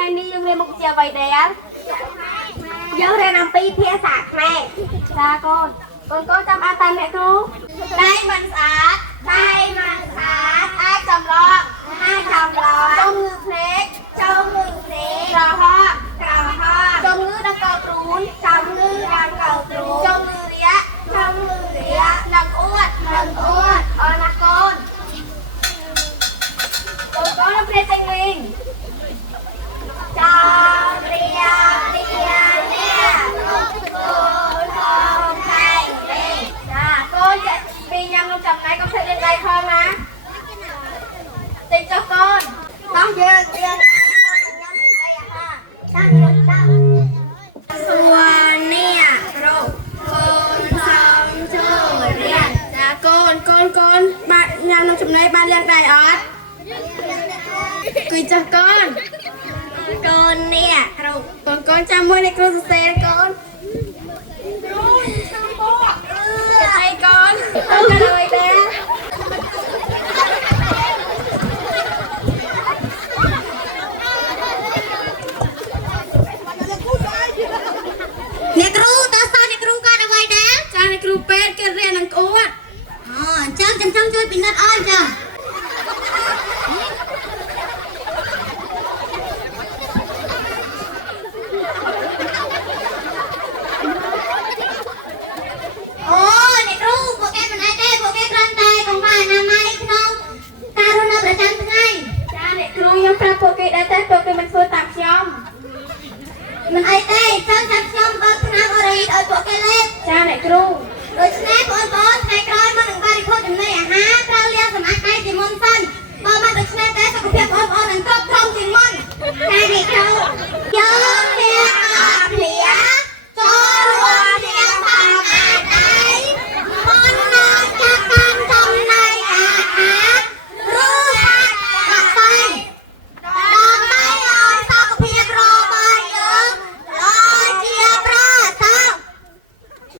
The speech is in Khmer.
ថ្ងៃនេះយើងរៀនមុខវិជ្ជាអ្វីដែរយើងរៀនអំពីភាសាខ្មែរចាកូនកូនចាំអានតាមអ្នកគ្រូដៃមិនស្អាតអាចចម្លងជំងឺភ្នែកក្រហមជំងឺដង្កូវព្រូនជំងឺរាគនិងអួតអរណាកូនកូនព្រាចេញវិញចាព្រាអ្នកកូនហងថៃចាកូនចាពីញ៉ាំនំចំណៃកុំភ្លេចលេងដៃផងណាតិចចុះកូនតោះយើងញ៉ាំអីអាហារចាសួរអ្នកគ្រូកូនសំចូលរៀនចាកូនបាទញ៉ាំនំចំណីបានលាងដៃអត់គឺចុះកូនអ្នកគ្រូកូនចាំមួយអ្នកគ្រូសរសេរកូន